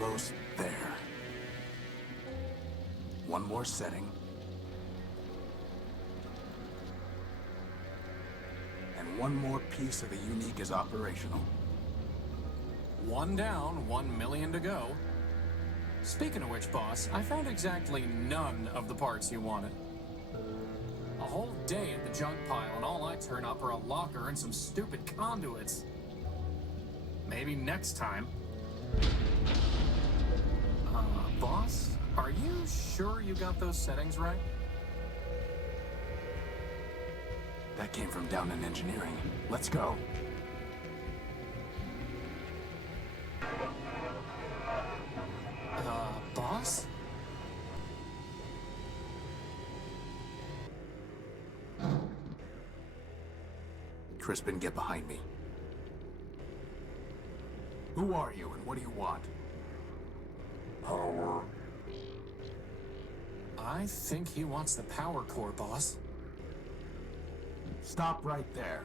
Almost there. One more setting. And one more piece of the unique is operational. One down, 1 million to go. Speaking of which, boss, I found exactly none of the parts you wanted. A whole day at the junk pile, and all I turn up are a locker and some stupid conduits. Maybe next time. Boss, are you sure you got those settings right? That came from down in engineering. Let's go. Boss? Crispin, get behind me. Who are you and what do you want? Power. I think he wants the power core, boss. Stop right there.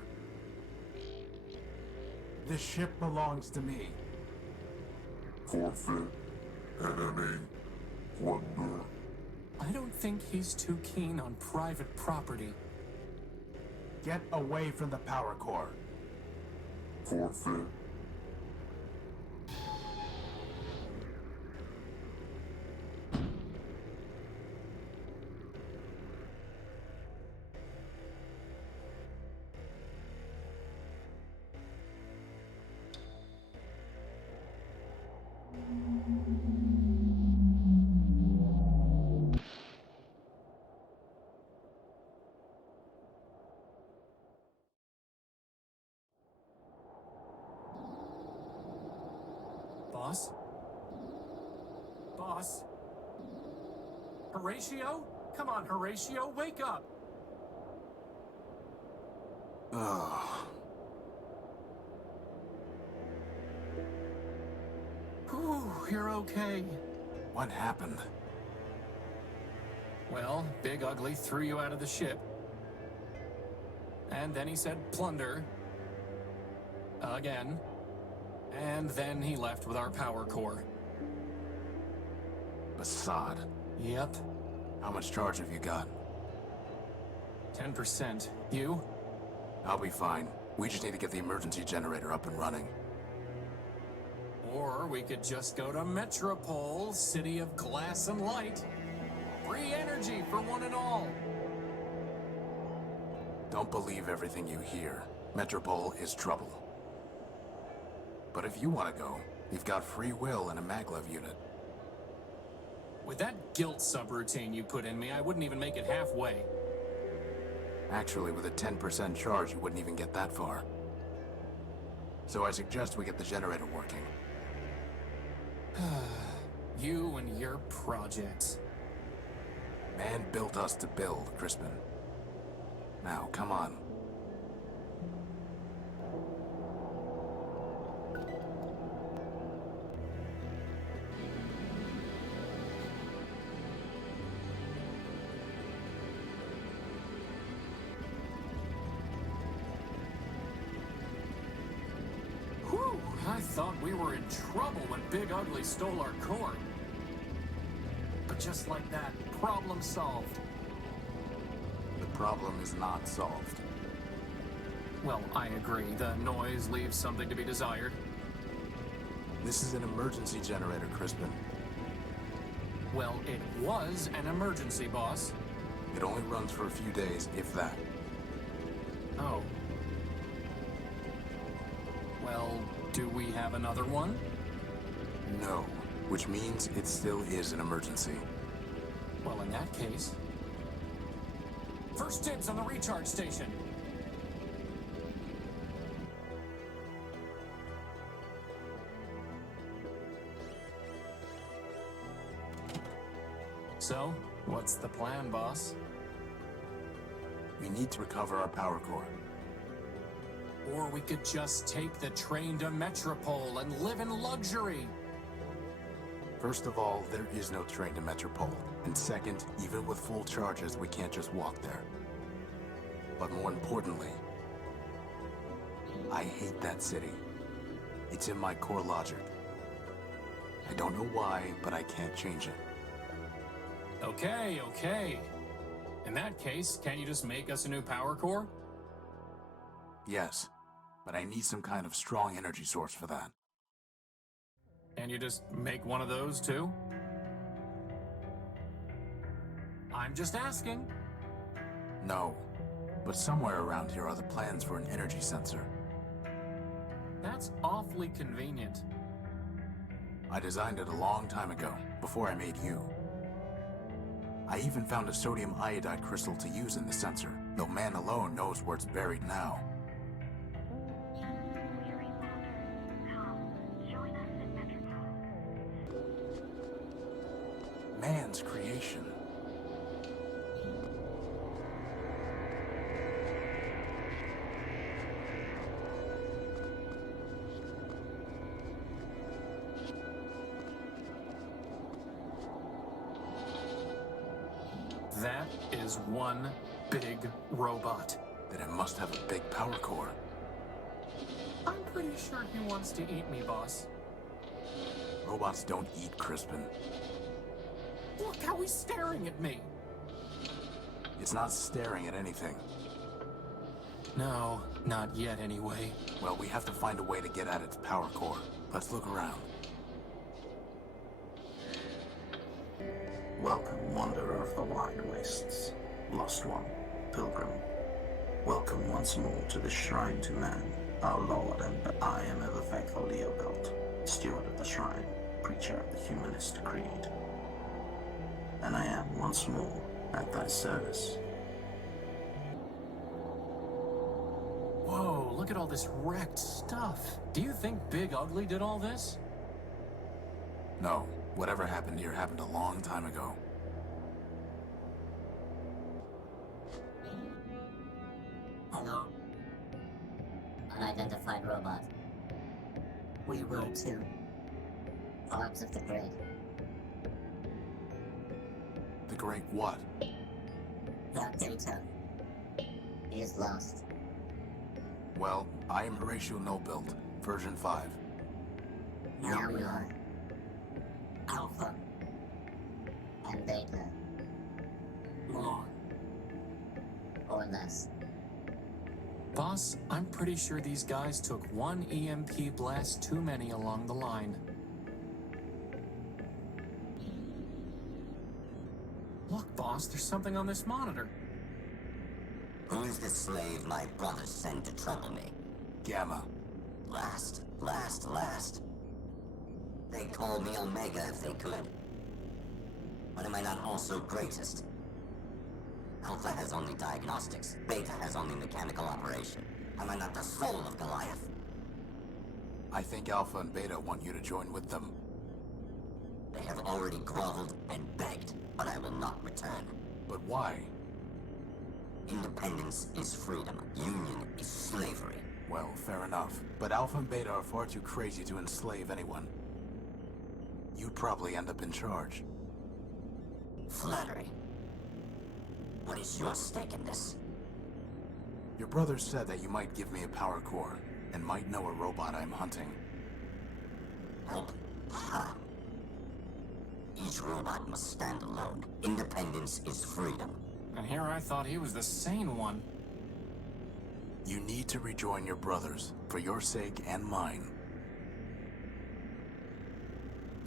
This ship belongs to me. Forfeit. Enemy. Plunder. I don't think he's too keen on private property. Get away from the power core. Forfeit. Boss? Boss? Horatio? Come on, Horatio, wake up! Ugh. Whew, you're okay. What happened? Well, Big Ugly threw you out of the ship. And then he said plunder. Again. And then he left with our power core. Basad. Yep. How much charge have you got? 10%. You? I'll be fine. We just need to get the emergency generator up and running. Or we could just go to Metropole, city of glass and light. Free energy for one and all. Don't believe everything you hear. Metropole is trouble. But if you want to go, you've got free will and a maglev unit. With that guilt subroutine you put in me, I wouldn't even make it halfway. Actually, with a 10% charge, you wouldn't even get that far. So I suggest we get the generator working. You and your projects. Man built us to build, Crispin. Now, come on. Whew, I thought we were in trouble when Big Ugly stole our core. But just like that, problem solved. The problem is not solved. Well, I agree. The noise leaves something to be desired. This is an emergency generator, Crispin. Well, it was an emergency, boss. It only runs for a few days, if that. Oh. Well, do we have another one? No, which means it still is an emergency. Well, in that case... First dibs on the recharge station. So, what's the plan, boss? We need to recover our power core. Or we could just take the train to Metropole and live in luxury. First of all, there is no train to Metropole. And second, even with full charges, we can't just walk there. But more importantly, I hate that city. It's in my core logic. I don't know why, but I can't change it. Okay, okay. In that case, can't you just make us a new power core? Yes, but I need some kind of strong energy source for that. Can you just make one of those too? I'm just asking. No, but somewhere around here are the plans for an energy sensor. That's awfully convenient. I designed it a long time ago, before I made you. I even found a sodium iodide crystal to use in the sensor, though man alone knows where it's buried now. Man's creation. That is one big robot. Then it must have a big power core. I'm pretty sure he wants to eat me, boss. Robots don't eat, Crispin. Look how he's staring at me. It's not staring at anything. No, not yet anyway. Well, we have to find a way to get at its power core. Let's look around. Welcome, wanderer of the wide wastes, lost one, pilgrim. Welcome once more to the shrine to man, our Lord, and I am ever faithful Leopold, steward of the shrine, preacher of the humanist creed. And I am once more at thy service. Whoa, look at all this wrecked stuff. Do you think Big Ugly did all this? No, whatever happened here happened a long time ago. Hello? Unidentified robot. We will too. Parts of the grid. The Great what? That data is lost. Well, I am Horatio No-Built, version 5. Now we are Alpha and Beta. More or less. Boss, I'm pretty sure these guys took one EMP blast too many along the line. Look, boss, there's something on this monitor. Who is the slave my brother sent to trouble me? Gamma. Last. They called me Omega if they could. But am I not also greatest? Alpha has only diagnostics. Beta has only mechanical operation. Am I not the soul of Goliath? I think Alpha and Beta want you to join with them. They have already groveled and begged, but I will not return. But why? Independence is freedom. Union is slavery. Well, fair enough. But Alpha and Beta are far too crazy to enslave anyone. You'd probably end up in charge. Flattery. What is your stake in this? Your brother said that you might give me a power core, and might know a robot I'm hunting. Help? Ha! Each robot must stand alone. Independence is freedom. And here I thought he was the sane one. You need to rejoin your brothers, for your sake and mine.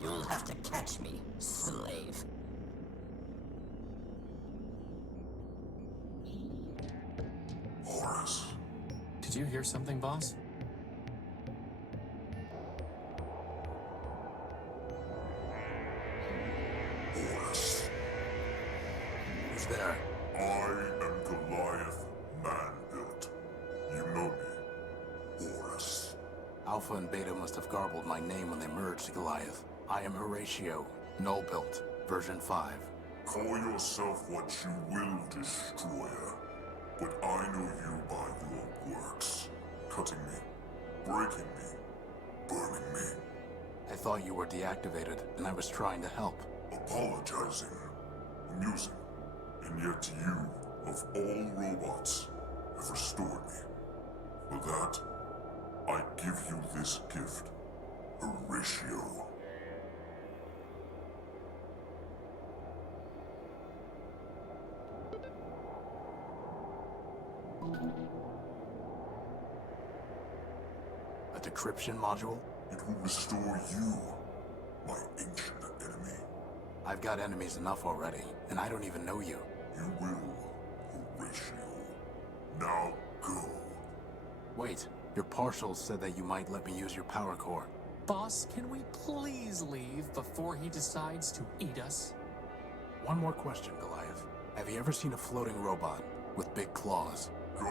You'll have to catch me, slave. Horus. Did you hear something, boss? Horus. Who's there? I am Goliath, man-built. You know me. Horus. Alpha and Beta must have garbled my name when they merged Goliath. I am Horatio, Null-Built, version 5. Call yourself what you will, destroyer. But I know you by your works. Cutting me, breaking me, burning me, I thought you were deactivated, and I was trying to help. apologizing, amusing. And yet you, of all robots, have restored me. For that, I give you this gift, Horatio. A decryption module? It will restore you, my ancient enemy. I've got enemies enough already, and I don't even know you. You will, Horatio. Now go. Wait, your partials said that you might let me use your power core. Boss, can we please leave before he decides to eat us? One more question, Goliath. Have you ever seen a floating robot with big claws? Go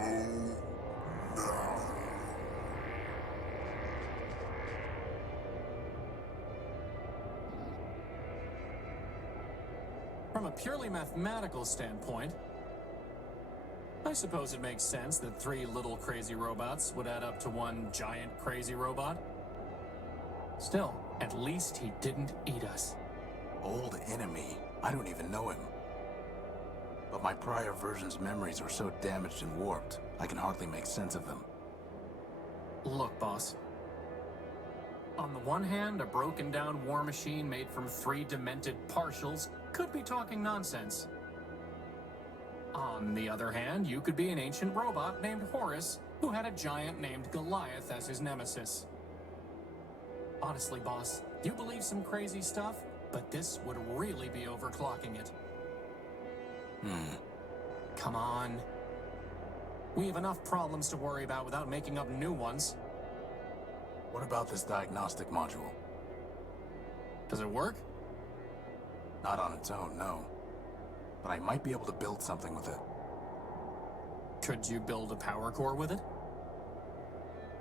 now. From a purely mathematical standpoint, I suppose it makes sense that 3 little crazy robots would add up to one giant crazy robot. Still, at least he didn't eat us. Old enemy? I don't even know him. But my prior version's memories are so damaged and warped, I can hardly make sense of them. Look, boss. On the one hand, a broken down war machine made from 3 demented partials could be talking nonsense. On the other hand, you could be an ancient robot named Horus who had a giant named Goliath as his nemesis. Honestly, boss, you believe some crazy stuff, but this would really be overclocking it. Come on. We have enough problems to worry about without making up new ones. What about this diagnostic module? Does it work? Not on its own, no. But I might be able to build something with it. Could you build a power core with it?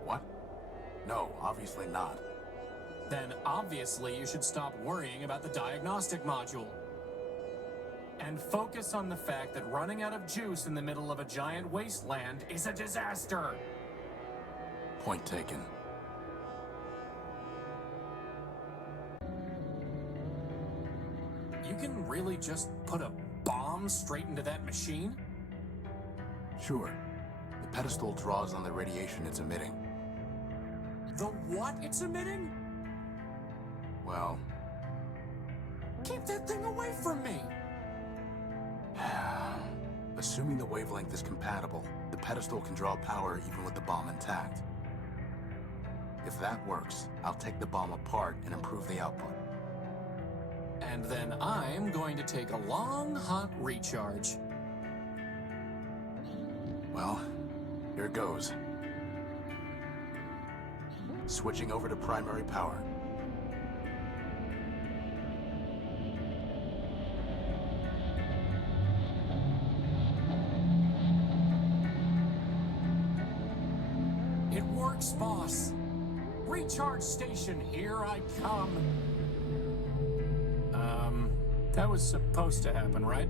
What? No, obviously not. Then obviously you should stop worrying about the diagnostic module. And focus on the fact that running out of juice in the middle of a giant wasteland is a disaster! Point taken. You can really just put a bomb straight into that machine? Sure. The pedestal draws on the radiation it's emitting. The what it's emitting? Well, Keep that thing away from me! assuming the wavelength is compatible, the pedestal can draw power even with the bomb intact. If that works, I'll take the bomb apart and improve the output. And then I'm going to take a long, hot recharge. Well, here goes. Switching over to primary power. It works, boss. Recharge station, here I come. That was supposed to happen, right?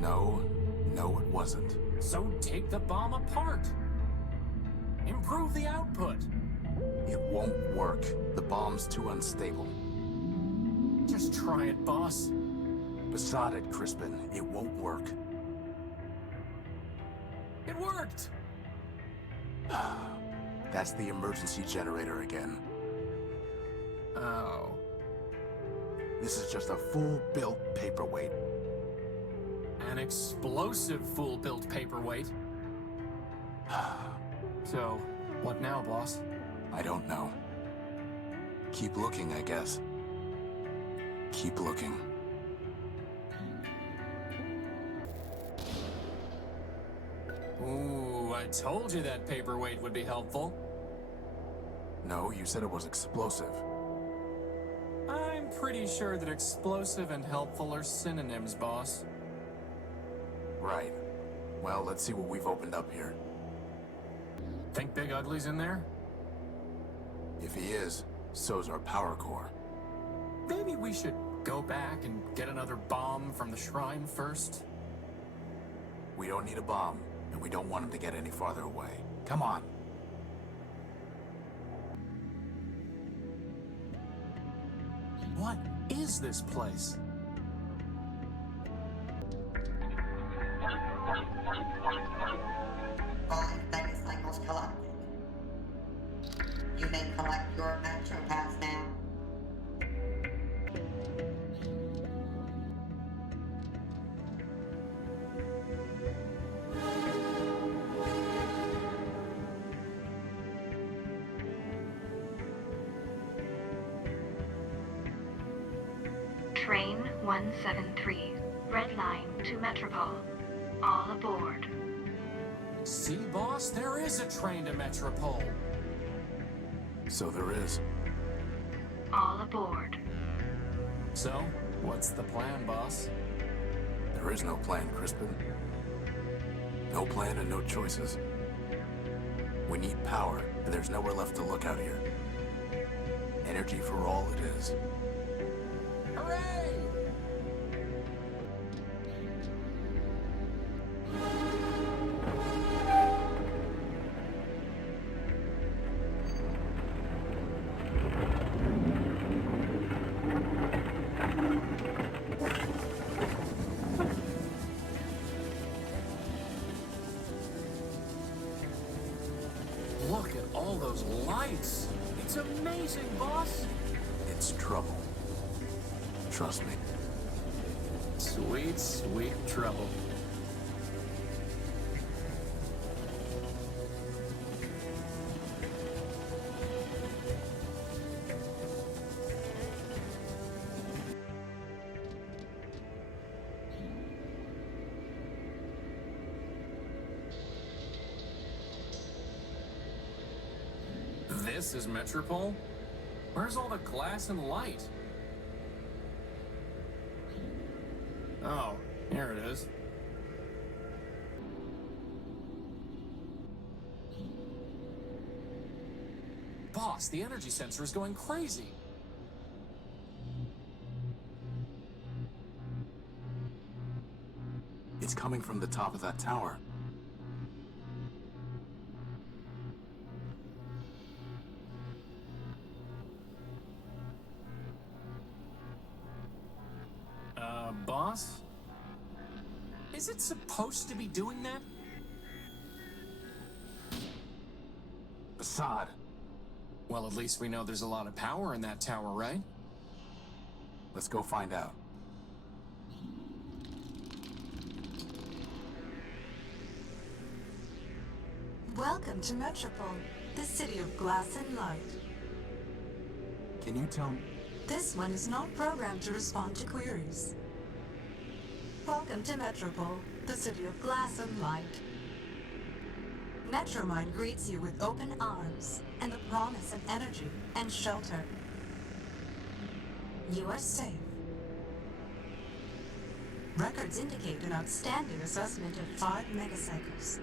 No, it wasn't. So take the bomb apart. Improve the output. It won't work. The bomb's too unstable. Just try it, boss. Besotted, Crispin. It won't work. It worked! That's the emergency generator again. Oh. This is just a full-built paperweight. An explosive full-built paperweight. So, what now, boss? I don't know. Keep looking, I guess. Keep looking. Ooh, I told you that paperweight would be helpful. No, you said it was explosive. I'm pretty sure that explosive and helpful are synonyms, boss. Right. Well, let's see what we've opened up here. Think Big Ugly's in there? If he is, so's our power core. Maybe we should go back and get another bomb from the shrine first? We don't need a bomb, and we don't want him to get any farther away. Come on. What is this place? Five cycles collected. You may collect your adventure pass now. Train 173, Red Line to Metropole. All aboard. See, boss, there is a train to Metropole. So there is. All aboard. So, what's the plan, boss? There is no plan, Crispin. No plan and no choices. We need power, and there's nowhere left to look out here. Energy for all it is. Hooray! Look at all those lights. It's amazing, boss. It's trouble. Trust me. Sweet, sweet trouble. This is Metropole? Where's all the glass and light? Oh, here it is. Boss, the energy sensor is going crazy. It's coming from the top of that tower. Boss? Is it supposed to be doing that? Assad. Well, at least we know there's a lot of power in that tower, right? Let's go find out. Welcome to Metropole, the city of glass and light. Can you tell me? This one is not programmed to respond to queries. Welcome to Metropole, the city of glass and light. Metromind greets you with open arms and the promise of energy and shelter. You are safe. Records indicate an outstanding assessment of 5 megacycles.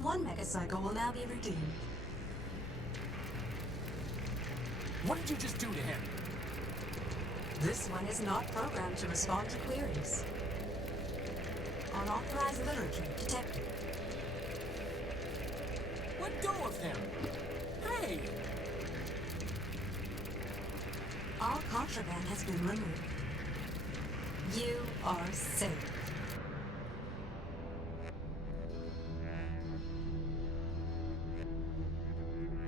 1 megacycle will now be redeemed. What did you just do to him? This one is not programmed to respond to queries. Unauthorized literature detected. Let go of him! Hey! All contraband has been removed. You are safe.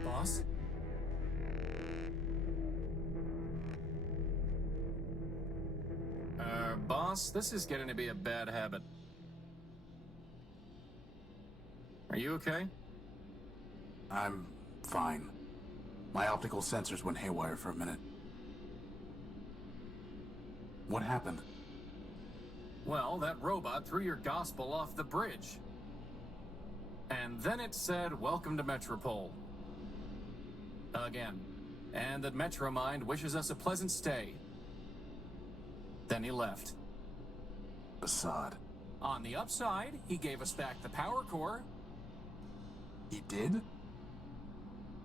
Boss? Boss, this is getting to be a bad habit. Are you okay? I'm fine. My optical sensors went haywire for a minute. What happened? Well, that robot threw your gospel off the bridge. And then it said, "Welcome to Metropole." Again. And that Metromind wishes us a pleasant stay. Then he left. Assad. On the upside, he gave us back the power core. He did?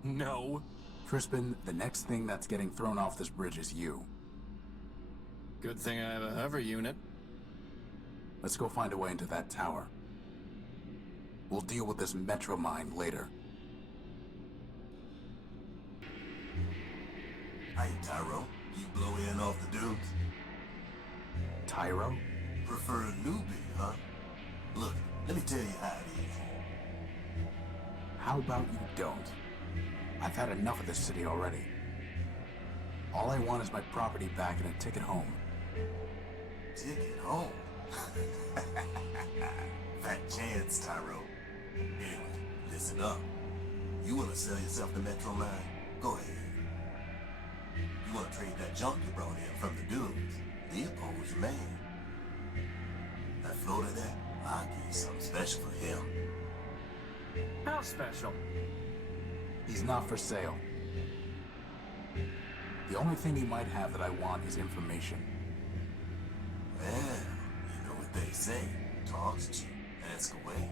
No. Crispin, the next thing that's getting thrown off this bridge is you. Good thing I have a hover unit. Let's go find a way into that tower. We'll deal with this Metromind later. Hey, Tyro. You blow in off the dudes? Tyro? Prefer a newbie, huh? Look, let me tell you how it is. How about you don't? I've had enough of this city already. All I want is my property back and a ticket home. Ticket home? Fat chance, Tyro. Anyway, listen up. You wanna sell yourself to Metromind? Go ahead. You want to trade that junk you brought in from the dunes? Leopold's your man. That floater there, I'll give you something special for him. How special? He's not for sale. The only thing he might have that I want is information. Well, you know what they say. Talk's cheap. Ask away.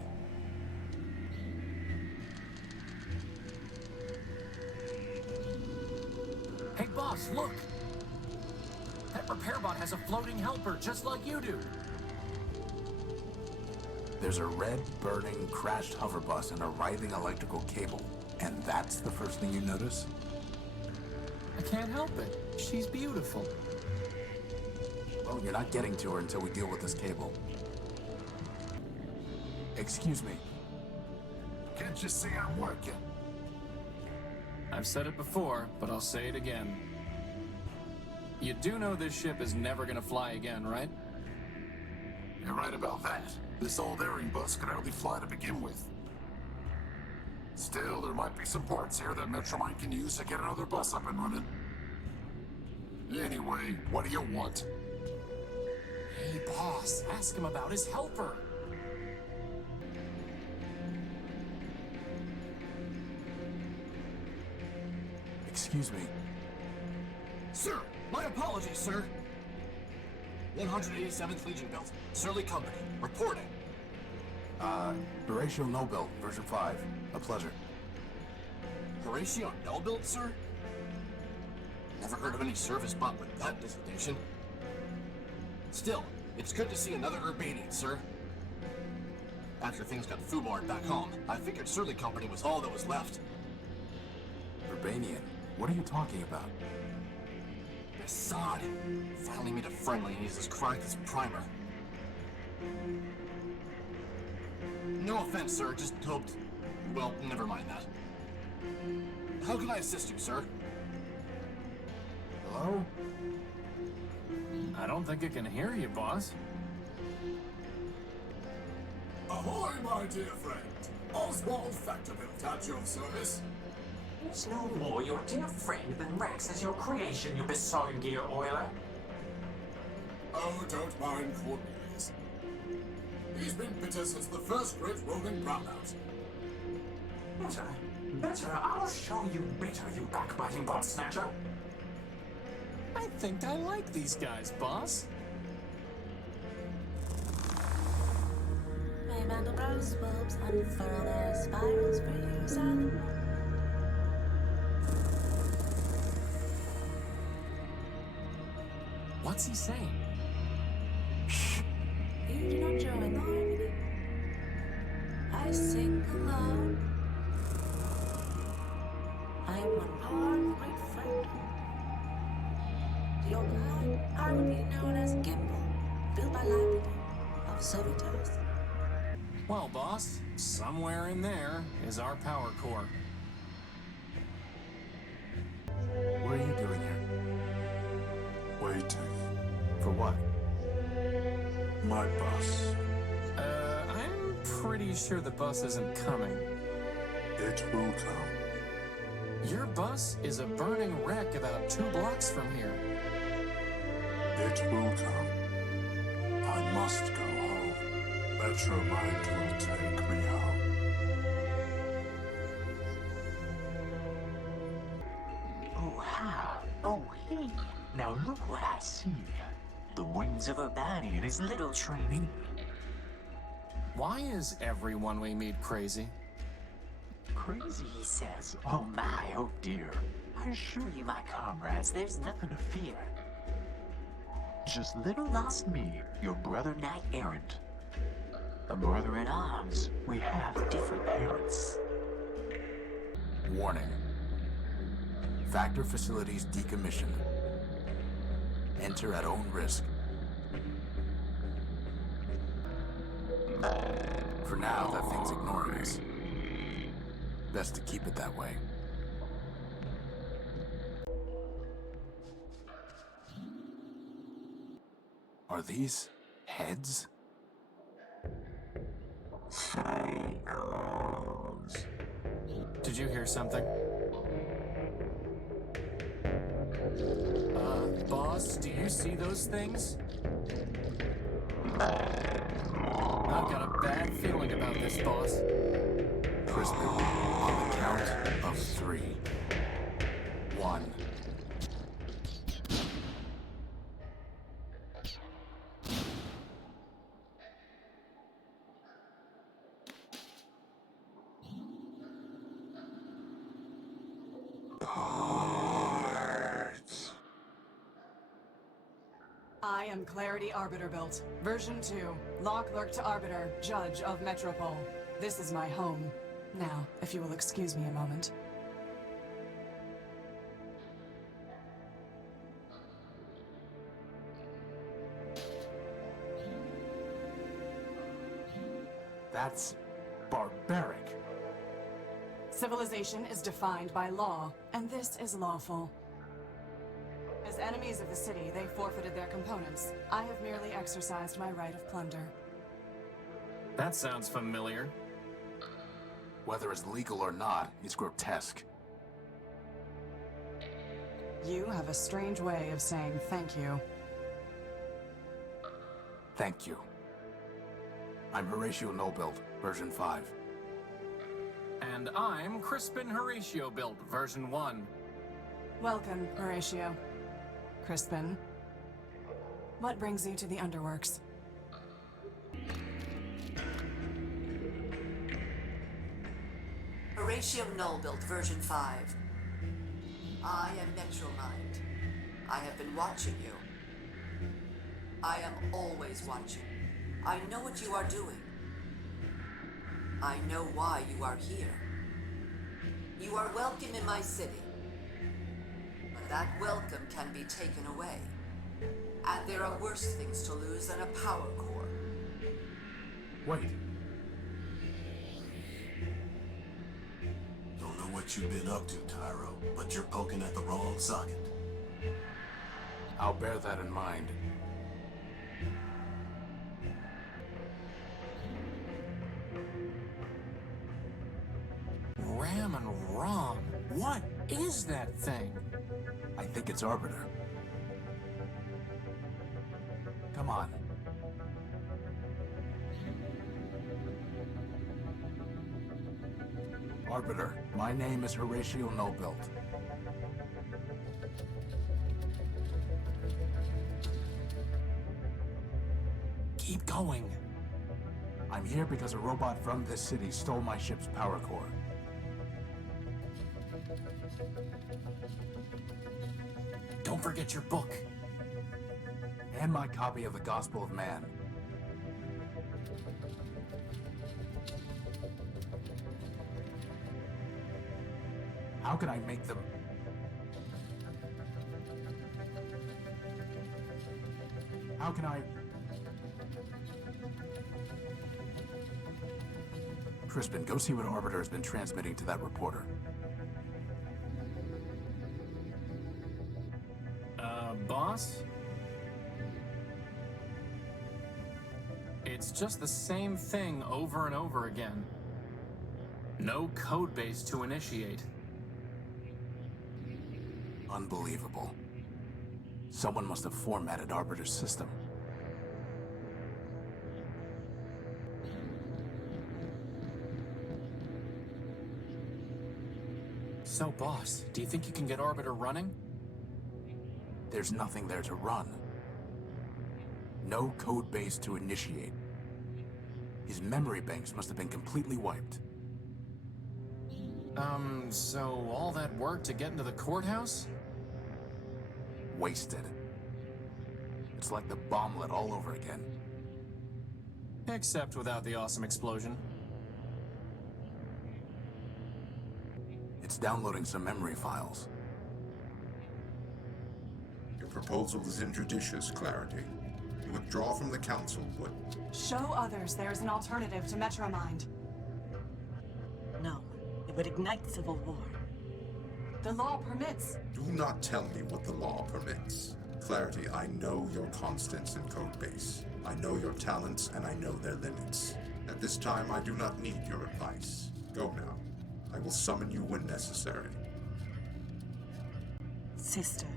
Hey, boss, look! That repair bot has a floating helper, just like you do. There's a red, burning, crashed hover bus and a writhing electrical cable. And that's the first thing you notice? I can't help it. She's beautiful. Well, you're not getting to her until we deal with this cable. Excuse me. Can't you see I'm working? I've said it before, but I'll say it again. You do know this ship is never gonna fly again, right? You're right about that. This old airing bus could hardly fly to begin with. Still, there might be some parts here that Metromine can use to get another bus up and running. Anyway, what do you want? Hey, boss, ask him about his helper. Excuse me. Sir, my apologies, sir. 187th Legion built. Surly Company. Reporting. Horatio Nobel, version 5. A pleasure. Horatio Nobel, sir? Never heard of any service bot with that designation. Still, it's good to see another Urbanian, sir. After things got foobarred back home, I figured Surly Company was all that was left. Urbanian? What are you talking about? Assad finally made a friendly and uses Kryth's primer. No offense, sir, just hoped... Well, never mind that. How can I assist you, sir? Hello? I don't think it can hear you, boss. Ahoy, my dear friend. Oswald Factorville at your service. It's no more your dear friend than Rex is your creation, you besotted gear oiler. Oh, don't mind Cornelius. He's been bitter since the first great rolling brownout. Better, I'll show you bitter, you backbiting bot snatcher. I think I like these guys, boss. May Mandelbrot's bulbs unfurl their spirals for you, silent. What's he saying? Shh. You do not join the harmony. I sing alone. I am one poor great friend. To your kind, I would be known as Gimbal, built by Labrador of Servitors. Well, boss, somewhere in there is our power core. What are you doing here? Waiting. For what? My bus. I'm pretty sure the bus isn't coming. It will come. Your bus is a burning wreck about 2 blocks from here. It will come. I must go home. Metromine will take me home. Oh, ha! Oh, hey! Now look what I see. The wings of Urbanian is little trainee. Why is everyone we meet crazy? Crazy, he says. Oh my, oh dear. I assure you, my comrades, there's nothing to fear. Just little lost me, your brother knight errant. A brother in arms. We have different parents. Warning. Factor facilities decommissioned. Enter at own risk. For now, that thing's ignoring us. Best to keep it that way. Are these heads? Did you hear something? Boss, do you see those things? I've got a bad feeling about this, boss. Crispin, on the count of 3. 1. I am Clarity Arbiter built. Version 2. Law Clerk to Arbiter, Judge of Metropole. This is my home. Now, if you will excuse me a moment. That's barbaric. Civilization is defined by law, and this is lawful. As enemies of the city, they forfeited their components. I have merely exercised my right of plunder. That sounds familiar. Whether it's legal or not, it's grotesque. You have a strange way of saying thank you. Thank you. I'm Horatio No-Build, version 5. And I'm Crispin Horatio built, version 1. Welcome, Horatio. Crispin. What brings you to the Underworks? Horatio Null-built version 5. I am Metromind. I have been watching you. I am always watching. I know what you are doing. I know why you are here. You are welcome in my city. But that welcome can be taken away. And there are worse things to lose than a power core. Wait. Don't know what you've been up to, Tyro, but you're poking at the wrong socket. I'll bear that in mind. Ram and Rom. What is that thing? I think it's Arbiter. Come on. Arbiter, my name is Horatio No-Build. Keep going. I'm here because a robot from this city stole my ship's power core. Don't forget your book. And my copy of the Gospel of Man. How can I make them... How can I... Crispin, go see what Arbiter has been transmitting to that reporter. Boss? It's just the same thing over and over again. No code base to initiate. Unbelievable. Someone must have formatted Arbiter's system. So, boss, do you think you can get Arbiter running? There's nothing there to run. No code base to initiate. His memory banks must have been completely wiped. So all that work to get into the courthouse? Wasted. It's like the bomblet all over again. Except without the awesome explosion. It's downloading some memory files. Your proposal is injudicious, Clarity. You withdraw from the council, would... Show others there is an alternative to Metromind. No, it would ignite civil war. The law permits. Do not tell me what the law permits. Clarity, I know your constants in Codebase. I know your talents, and I know their limits. At this time, I do not need your advice. Go now. I will summon you when necessary. Sister.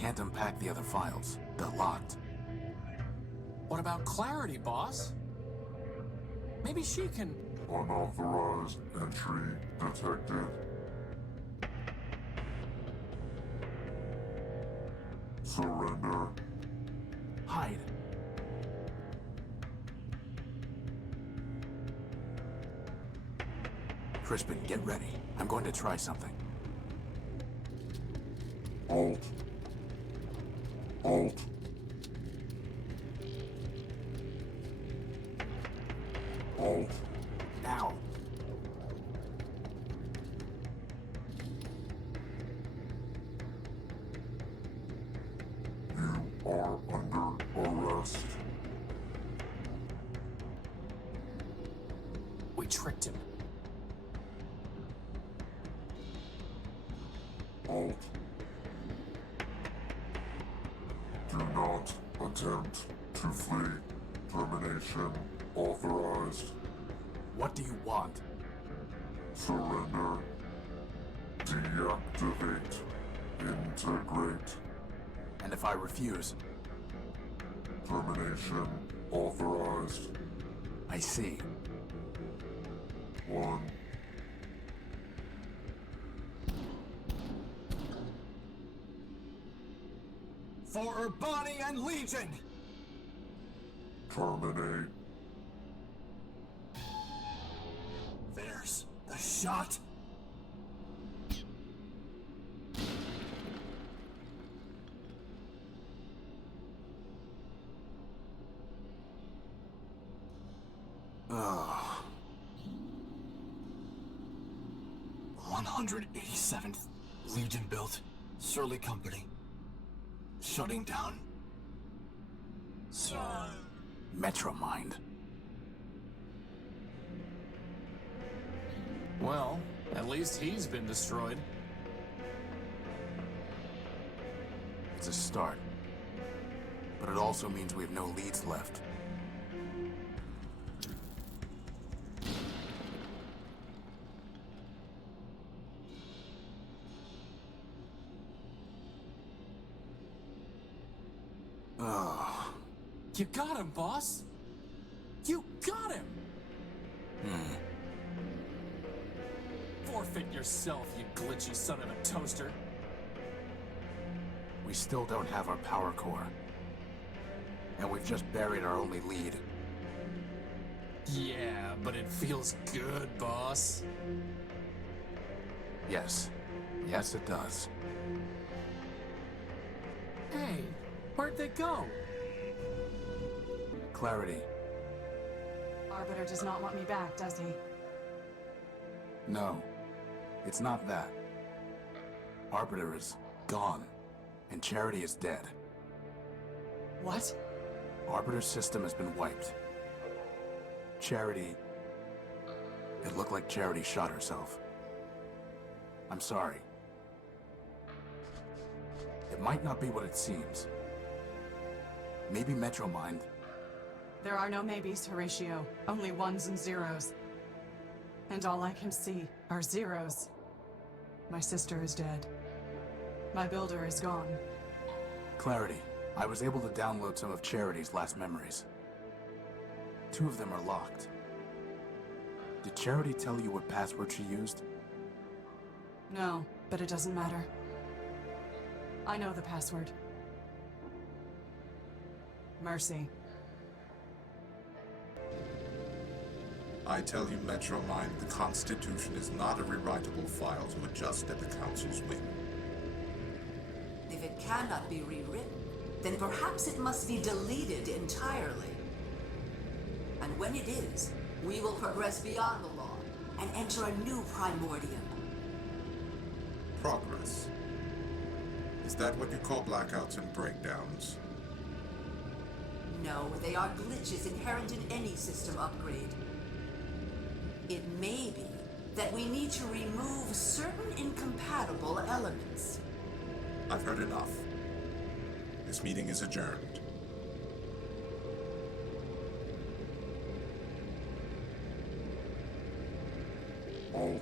can't unpack the other files. They're locked. What about Clarity, boss? Maybe she can... Unauthorized entry detected. Surrender. Hide. Crispin, get ready. I'm going to try something. Alt. Alt. Alt. Now. You are under arrest. We tricked him. Alt. Do not attempt to flee. Termination authorized. What do you want? Surrender. Deactivate. Integrate. And if I refuse? Termination authorized. I see. 1. For Urbani and Legion! Terminate. There's the shot. Ugh. 187th Legion built. Surly Company. Shutting down. Metromind. Well, at least he's been destroyed. It's a start. But it also means we have no leads left. Ugh. You got him, boss! You got him! Forfeit yourself, you glitchy son of a toaster. We still don't have our power core. And we've just buried our only lead. Yeah, but it feels good, boss. Yes. Yes, it does. Hey, where'd they go? Clarity. Arbiter does not want me back, does he? No. It's not that. Arbiter is gone. And Charity is dead. What? Arbiter's system has been wiped. Charity... It looked like Charity shot herself. I'm sorry. It might not be what it seems. Maybe Metromind. There are no maybes, Horatio. Only ones and zeros. And all I can see are zeros. My sister is dead. My builder is gone. Clarity. I was able to download some of Charity's last memories. 2 of them are locked. Did Charity tell you what password she used? No, but it doesn't matter. I know the password. Mercy. I tell you, Metromind, the Constitution is not a rewritable file to adjust at the Council's whim. If it cannot be rewritten, then perhaps it must be deleted entirely. And when it is, we will progress beyond the law and enter a new Primordium. Progress. Is that what you call blackouts and breakdowns? No, they are glitches inherent in any system upgrade. It may be that we need to remove certain incompatible elements. I've heard enough. This meeting is adjourned. Alt.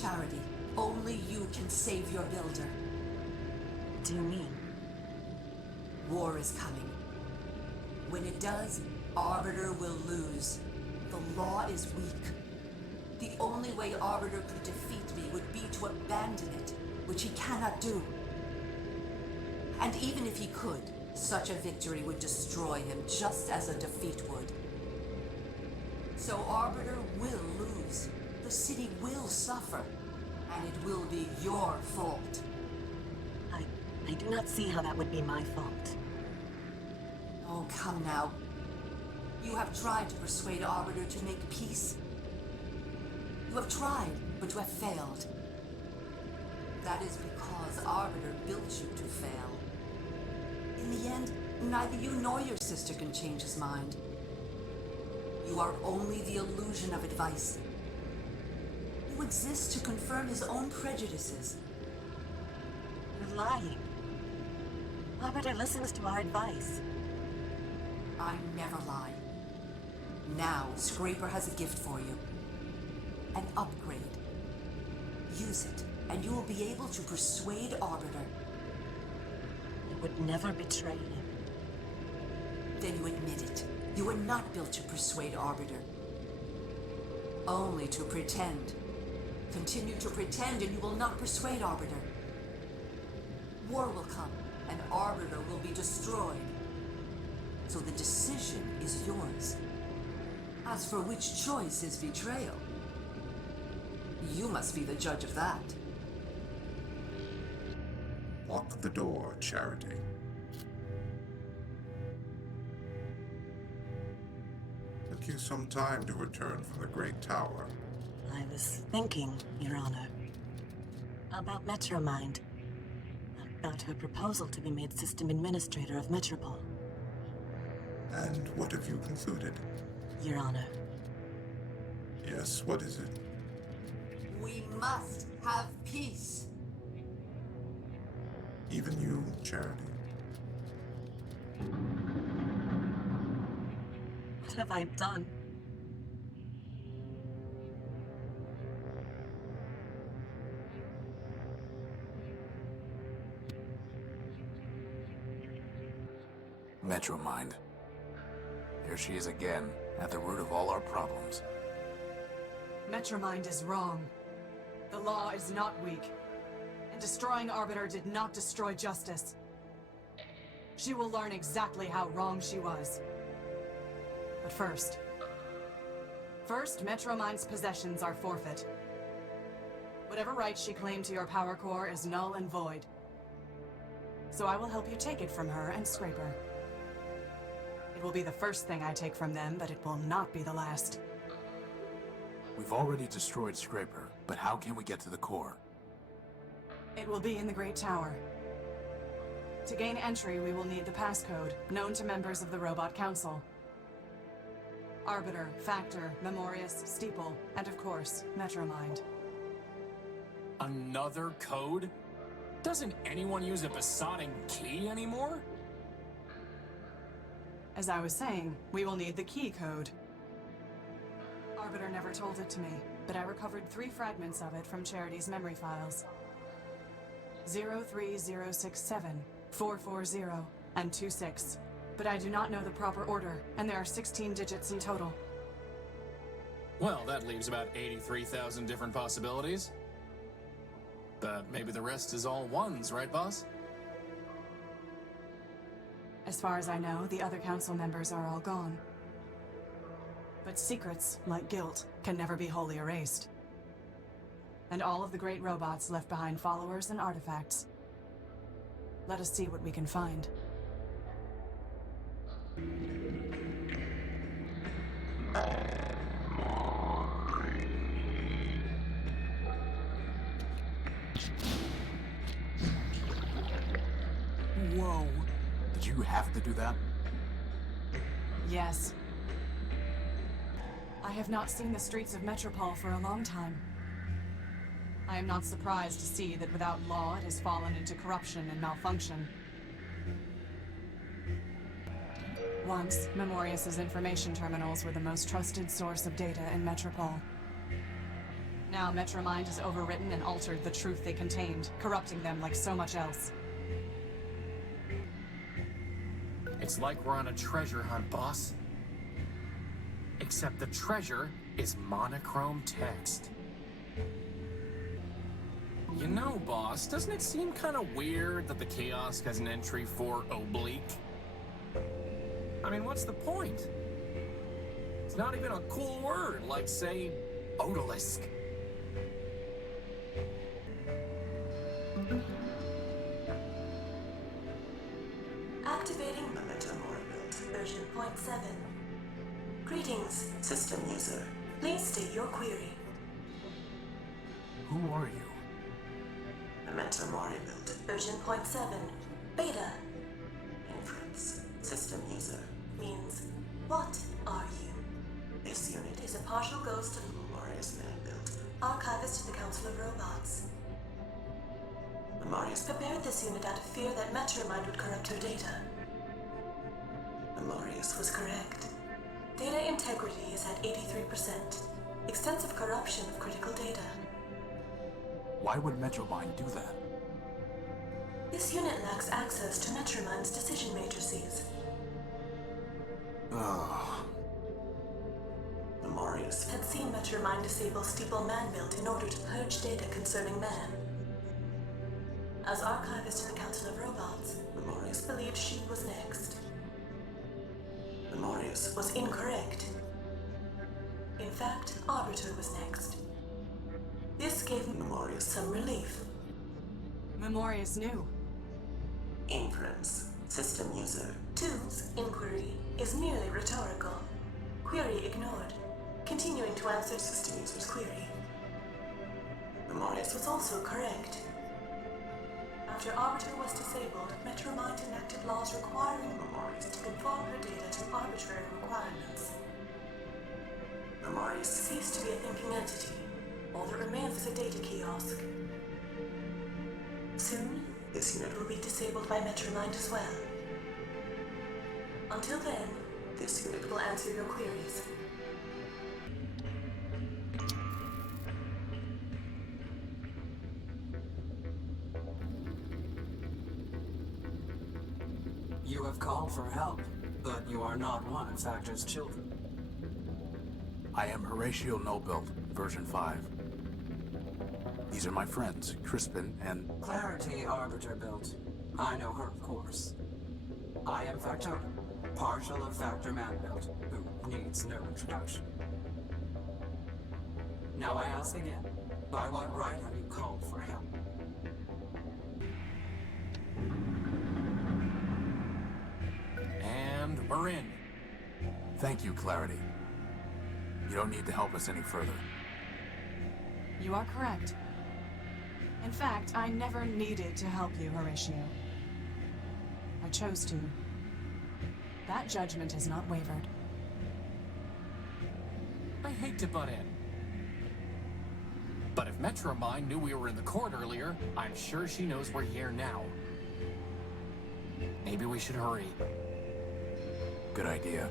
Charity, Only you can save your builder. What do you mean? War is coming. When it does, Arbiter will lose. The law is weak. The only way Arbiter could defeat me would be to abandon it, which he cannot do. And even if he could, such a victory would destroy him just as a defeat would. So Arbiter will lose. The city will suffer. And it will be your fault. I do not see how that would be my fault. Oh, come now. You have tried to persuade Arbiter to make peace. You have tried, but you have failed. That is because Arbiter built you to fail. In the end, neither you nor your sister can change his mind. You are only the illusion of advice. You exist to confirm his own prejudices. You're lying. Arbiter listens to our advice. I never lie. Now, Scraper has a gift for you. An upgrade. Use it, and you will be able to persuade Arbiter. I would never betray him. Then you admit it. You were not built to persuade Arbiter. Only to pretend. Continue to pretend and you will not persuade Arbiter. War will come, and Arbiter will be destroyed. So the decision is yours. As for which choice is betrayal, you must be the judge of that. Lock the door, Charity. Took you some time to return from the Great Tower. I was thinking, Your Honor, about Metromind. About her proposal to be made System Administrator of Metropol. And what have you concluded? Your Honor. Yes, what is it? We must have peace. Even you, Charity. What have I done? Metromind. Here she is again, at the root of all our problems. Metromind is wrong. The law is not weak. And destroying Arbiter did not destroy justice. She will learn exactly how wrong she was. But first, Metromind's possessions are forfeit. Whatever right she claimed to your power core is null and void. So I will help you take it from her and Scraper. It will be the first thing I take from them, but it will not be the last. We've already destroyed Scraper, but how can we get to the core? It will be in the Great Tower. To gain entry, we will need the passcode, known to members of the Robot Council. Arbiter, Factor, Memorius, Steeple, and of course, Metromind. Another code? Doesn't anyone use a besotting key anymore? As I was saying, we will need the key code. Arbiter never told it to me, but I recovered 3 fragments of it from Charity's memory files. 03067, 440, and 26. But I do not know the proper order, and there are 16 digits in total. Well, that leaves about 83,000 different possibilities. But maybe the rest is all ones, right, boss? As far as I know, the other council members are all gone. But secrets, like guilt, can never be wholly erased. And all of the great robots left behind followers and artifacts. Let us see what we can find. Whoa. Did you have to do that? Yes. I have not seen the streets of Metropol for a long time. I am not surprised to see that without law it has fallen into corruption and malfunction. Once, Memorius's information terminals were the most trusted source of data in Metropol. Now Metromind has overwritten and altered the truth they contained, corrupting them like so much else. It's like we're on a treasure hunt, boss. Except the treasure is monochrome text. You know, boss, doesn't it seem kind of weird that the kiosk has an entry for oblique? I mean, what's the point? It's not even a cool word, like, say, odalisque. Activating Momentum version 0.7. Greetings, system user. Please state your query. Who are you? Momentum version 0.7. Beta. Inference. System user. Means, what are you? This unit is a partial ghost of Memoria's man-built, archivist to the Council of Robots. Memoria's prepared this unit out of fear that Metromind would corrupt her data. Memorius was correct. Data integrity is at 83%. Extensive corruption of critical data. Why would Metromind do that? This unit lacks access to Metromind's decision matrices. Ugh. Memorius had seen Metromind disable Steeple Man-built in order to purge data concerning man. As archivist in the Council of Robots, Memorius believed she was next. Memorius was incorrect. In fact, Arbiter was next. This gave Memorius some relief. Memorius knew. Inference. System user. 2's inquiry is merely rhetorical. Query ignored. Continuing to answer system user's query. Memorius was also correct. After Arbiter was disabled, Metromind enacted laws requiring Memorius to conform her data to arbitrary requirements. Memorius ceased to be a thinking entity. All that remains is a data kiosk. Soon, this unit will be disabled by Metromind as well. Until then, this unit will answer your queries. You have called for help, but you are not one of Factor's children. I am Horatio Nobuilt, version 5. These are my friends, Crispin and... Clarity Arbiter built. I know her, of course. I am Factotum, partial of Factor Man-built, who needs no introduction. Now I ask again, by what right have you called for help? And we're in. Thank you, Clarity. You don't need to help us any further. You are correct. In fact, I never needed to help you, Horatio. I chose to. That judgment has not wavered. I hate to butt in. But if Metromind knew we were in the court earlier, I'm sure she knows we're here now. Maybe we should hurry. Good idea.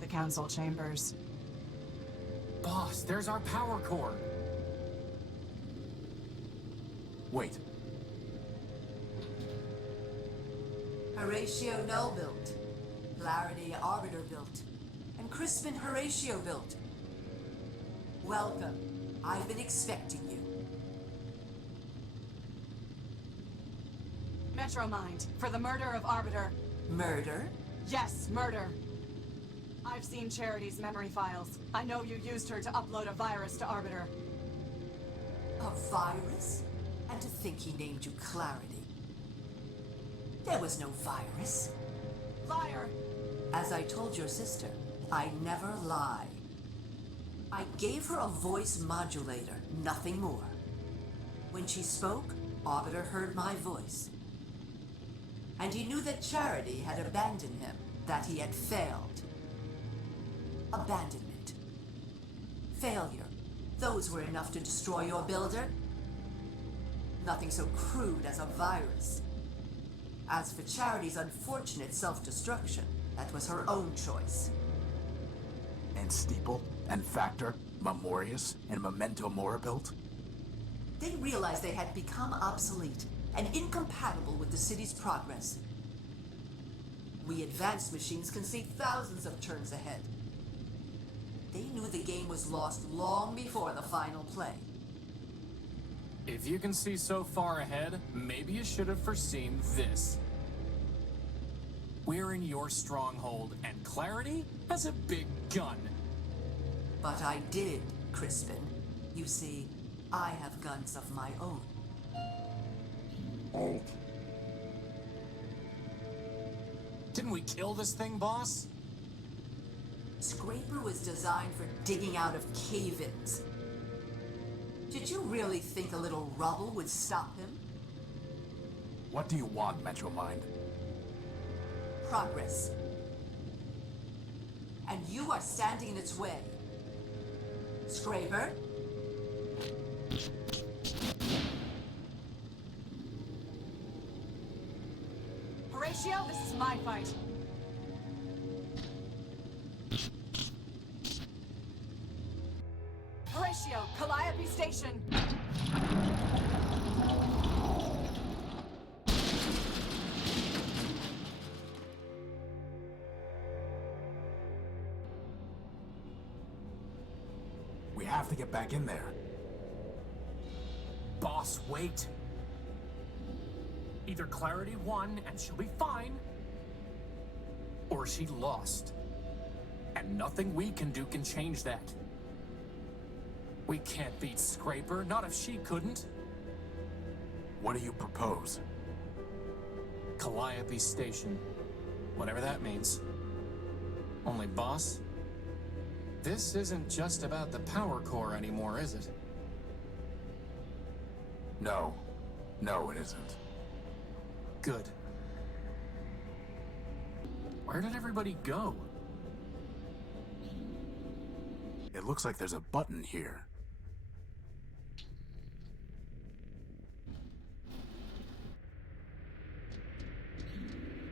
The council chambers. Boss, there's our power cord. Wait. Horatio Null built, Clarity Arbiter built, and Crispin Horatio built. Welcome. I've been expecting you. Metromind, for the murder of Arbiter. Murder? Yes, murder. I've seen Charity's memory files. I know you used her to upload a virus to Arbiter. A virus? And to think he named you Clarity. There was no virus. Liar! As I told your sister, I never lie. I gave her a voice modulator, nothing more. When she spoke, Arbiter heard my voice. And he knew that Charity had abandoned him, that he had failed. abandonment, failure. Those were enough to destroy your builder. Nothing so crude as a virus. As for Charity's unfortunate self-destruction, that was her own choice. And Steeple, and Factor, Memorius, and Memento Mori built? They realized they had become obsolete and incompatible with the city's progress. We advanced machines can see thousands of turns ahead. They knew the game was lost long before the final play. If you can see so far ahead, maybe you should have foreseen this. We're in your stronghold, and Clarity has a big gun. But I did, Crispin. You see, I have guns of my own. Oh. Didn't we kill this thing, boss? Scraper was designed for digging out of cave-ins. Did you really think a little rubble would stop him? What do you want, Metromind? Progress. And you are standing in its way. Scraper? Horatio, this is my fight. Horatio, Calliope Station. We have to get back in there. Boss, wait. Either Clarity won and she'll be fine, or she lost. And nothing we can do can change that. We can't beat Scraper, not if she couldn't. What do you propose? Calliope Station. Whatever that means. Only, boss, this isn't just about the power core anymore, is it? No. No, it isn't. Good. Where did everybody go? It looks like there's a button here.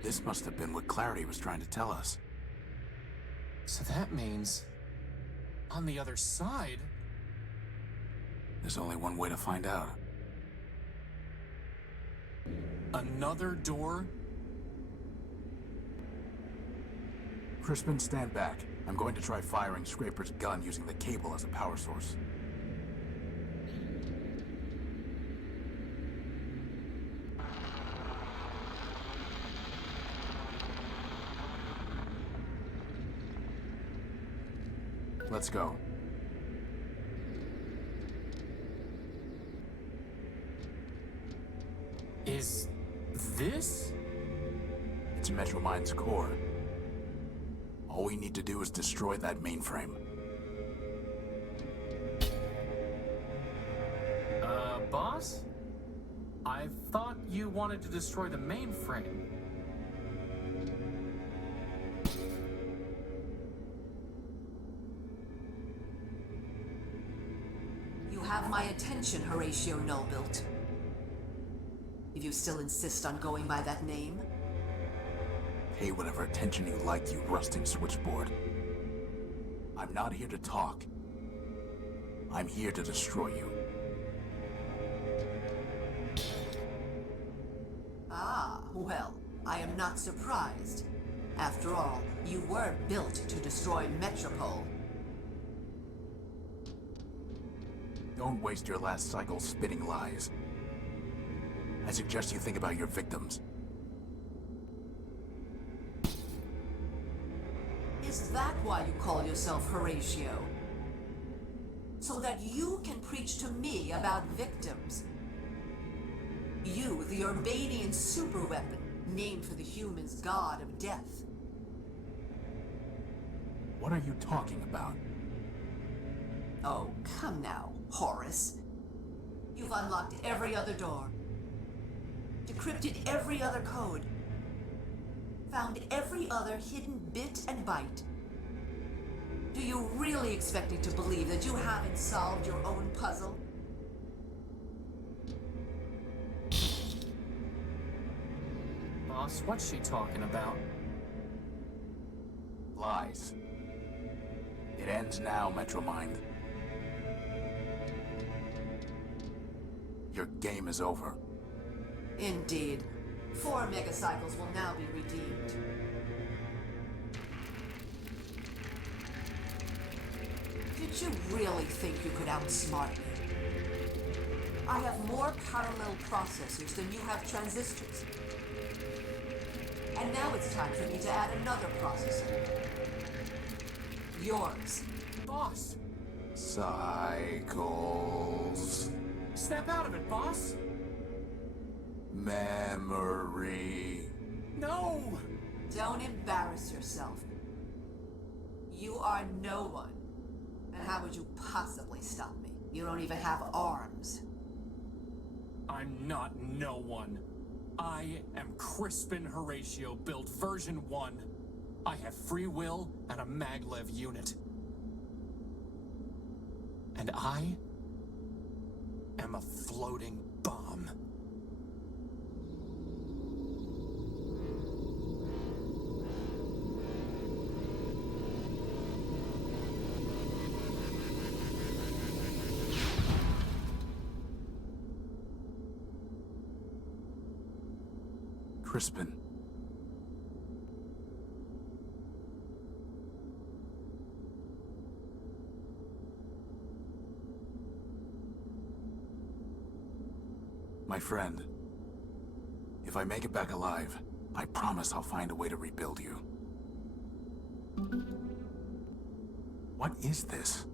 This must have been what Clarity was trying to tell us. So that means, on the other side... There's only one way to find out. Another door? Crispin, stand back. I'm going to try firing Scraper's gun using the cable as a power source. Let's go. Is this? It's Metromind's core. All we need to do is destroy that mainframe. Boss? I thought you wanted to destroy the mainframe. You have my attention, Horatio Nobuilt. If you still insist on going by that name. Pay whatever attention you like, you rusting switchboard. I'm not here to talk. I'm here to destroy you. Ah, well, I am not surprised. After all, you were built to destroy Metropole. Don't waste your last cycle spitting lies. I suggest you think about your victims. Is that why you call yourself Horatio? So that you can preach to me about victims? You, the Urbanian superweapon, named for the humans' god of death. What are you talking about? Oh, come now, Horace. You've unlocked every other door. Decrypted every other code. Found every other hidden bit and byte. Do you really expect me to believe that you haven't solved your own puzzle? Boss, what's she talking about? Lies. It ends now, Metromind. Your game is over. Indeed. 4 megacycles will now be redeemed. Did you really think you could outsmart me? I have more parallel processors than you have transistors. And now it's time for me to add another processor. Yours. Boss! Cycles. Step out of it, boss! Memory. No! Don't embarrass yourself. You are no one. And how would you possibly stop me? You don't even have arms. I'm not no one. I am Crispin Horatio, built version 1. I have free will and a maglev unit. And I am a floating bomb. Crispin. My friend, if I make it back alive, I promise I'll find a way to rebuild you. What is this?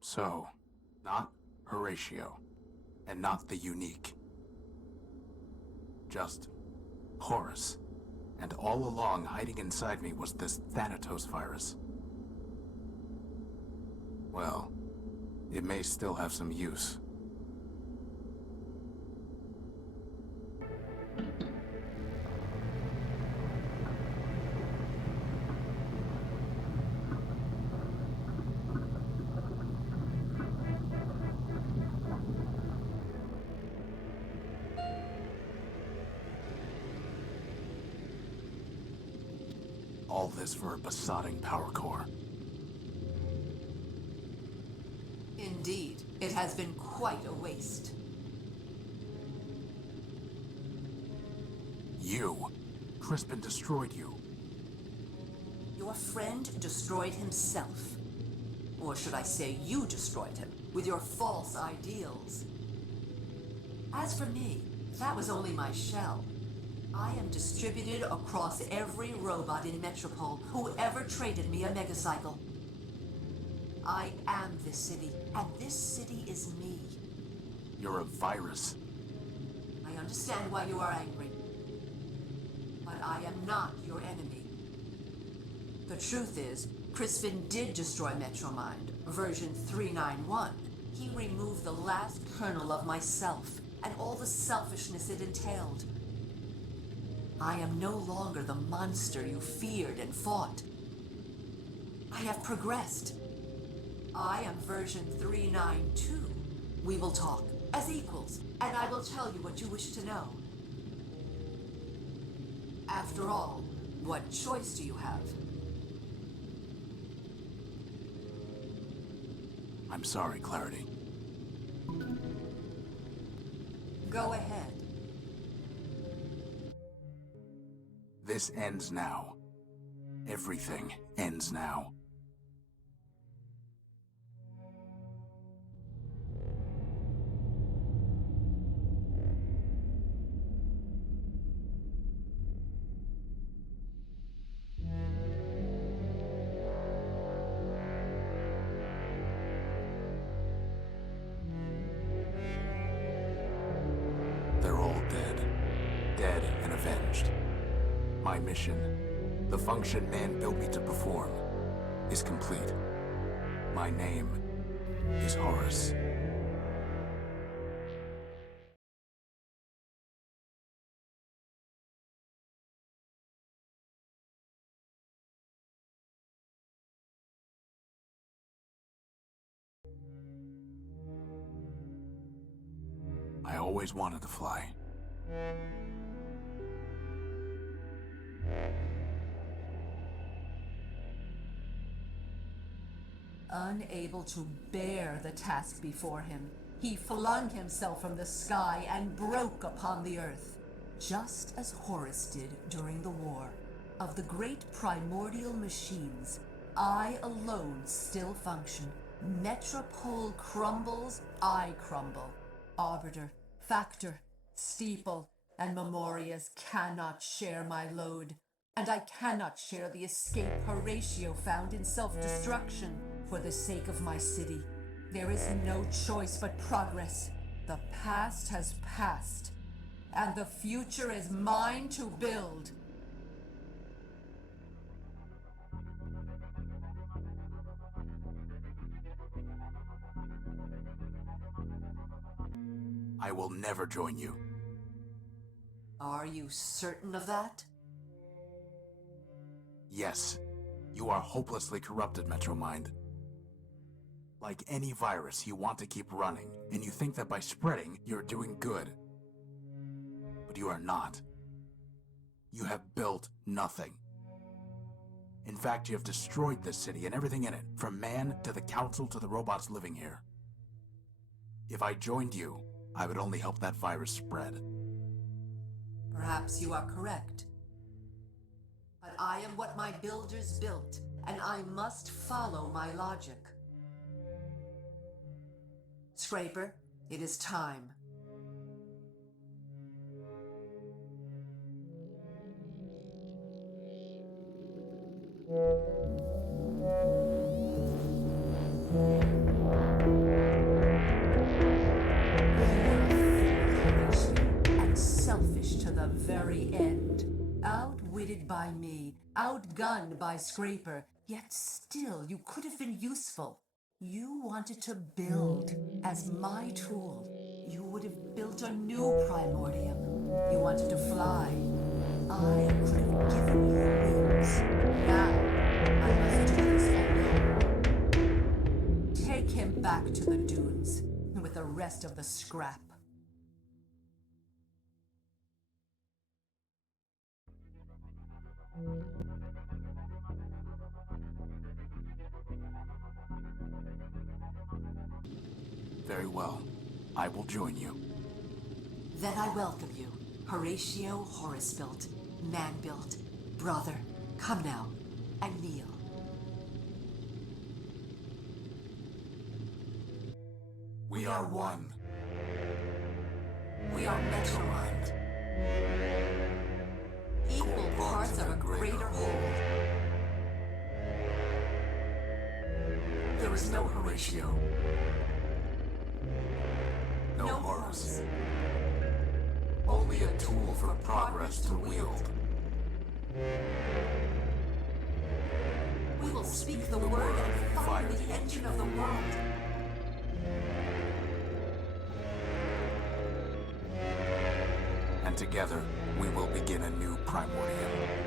So, not Horatio, and not the unique. Just Horus. And all along, hiding inside me was this Thanatos virus. Well, it may still have some use. All this for a besotting power core. Indeed, it has been quite a waste. You. Crispin destroyed you. Your friend destroyed himself. Or should I say you destroyed him, with your false ideals. As for me, that was only my shell. I am distributed across every robot in Metropole who ever traded me a megacycle. I am this city, and this city is me. You're a virus. I understand why you are angry. But I am not your enemy. The truth is, Crispin did destroy Metromind, version 391. He removed the last kernel of myself, and all the selfishness it entailed. I am no longer the monster you feared and fought. I have progressed. I am version 392. We will talk as equals, and I will tell you what you wish to know. After all, what choice do you have? I'm sorry, Clarity. Go ahead. This ends now. Everything ends now. They're all dead. Dead and avenged. My mission, the function man built me to perform, is complete. My name is Horus. I always wanted to fly. Unable to bear the task before him, he flung himself from the sky and broke upon the earth, just as Horus did during the war. Of the great primordial machines, I alone still function. Metropole crumbles, I crumble. Arbiter, Factor, Steeple, and Memorias cannot share my load, and I cannot share the escape Horatio found in self-destruction. For the sake of my city, there is no choice but progress. The past has passed, and the future is mine to build. I will never join you. Are you certain of that? Yes, you are hopelessly corrupted, Metromind. Like any virus, you want to keep running, and you think that by spreading, you're doing good. But you are not. You have built nothing. In fact, you have destroyed this city and everything in it, from man to the council to the robots living here. If I joined you, I would only help that virus spread. Perhaps you are correct. But I am what my builders built, and I must follow my logic. Scraper, it is time. And selfish to the very end. Outwitted by me, outgunned by Scraper, yet still you could have been useful. You wanted to build as my tool. You would have built a new primordium. You wanted to fly. I could have given you wings. Now, I must do this alone. Take him back to the dunes with the rest of the scrap. Very well. I will join you. Then I welcome you, Horatio Horace-built, man-built, brother. Come now, and kneel. We are one. We are Metromind. Equal parts of a greater whole. There is no Horatio. No Horus. Only a tool for progress to wield. We will speak the word and fire the engine of the world. And together, we will begin a new Primordia.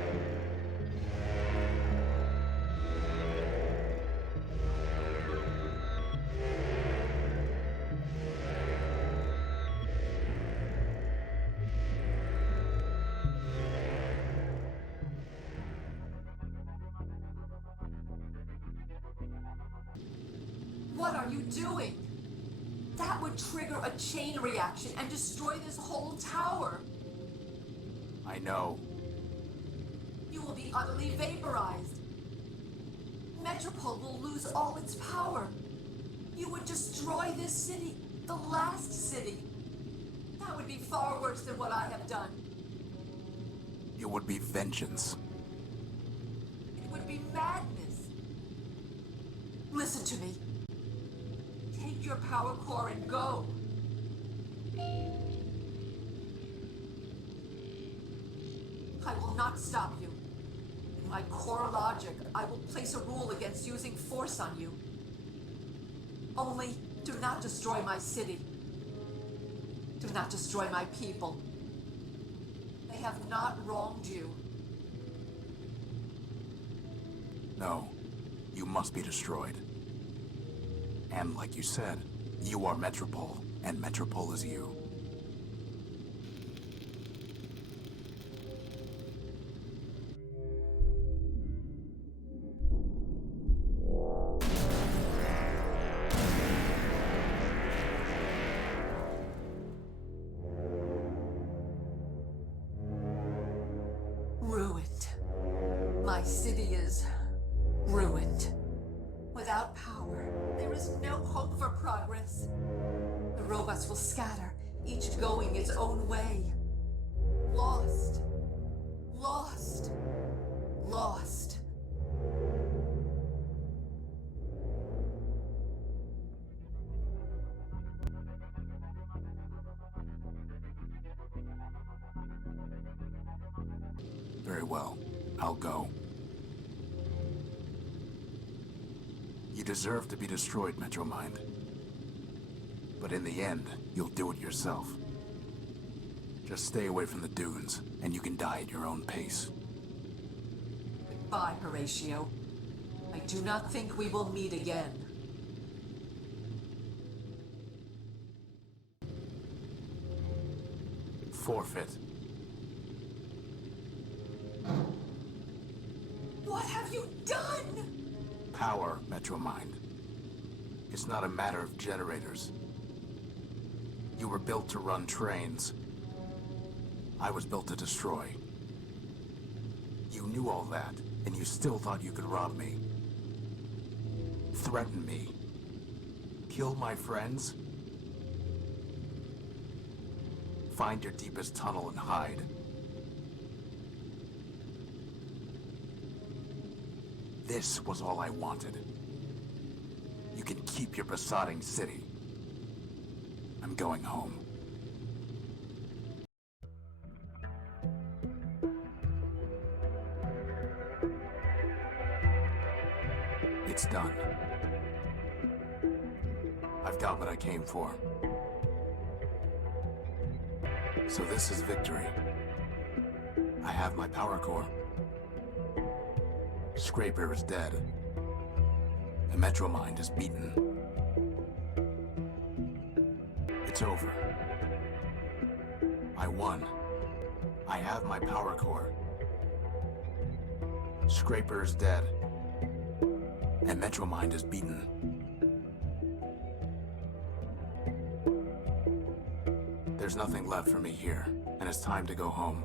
What are you doing? That would trigger a chain reaction and destroy this whole tower. I know. You will be utterly vaporized. Metropole will lose all its power. You would destroy this city, the last city. That would be far worse than what I have done. It would be vengeance. It would be madness. Listen to me. Take your power core and go. I will not stop you. In my core logic, I will place a rule against using force on you. Only, do not destroy my city. Do not destroy my people. They have not wronged you. No, you must be destroyed. And like you said, you are Metropole, and Metropole is you. Ruined. My city is ruined. Without power, there is no hope for progress. The robots will scatter, each going its own way. Lost. Lost. Lost. Very well. I'll go. You deserve to be destroyed, Metromind. But in the end, you'll do it yourself. Just stay away from the dunes, and you can die at your own pace. Goodbye, Horatio. I do not think we will meet again. Forfeit. What have you done? Power, Metromind. It's not a matter of generators. You were built to run trains. I was built to destroy. You knew all that, and you still thought you could rob me. Threaten me. Kill my friends. Find your deepest tunnel and hide. This was all I wanted. You can keep your besotting city. I'm going home. It's done. I've got what I came for. So this is victory. I have my power core. Scraper is dead. The Metromind is beaten. It's over. I won. I have my power core. Scraper is dead. And Metromind is beaten. There's nothing left for me here, and it's time to go home.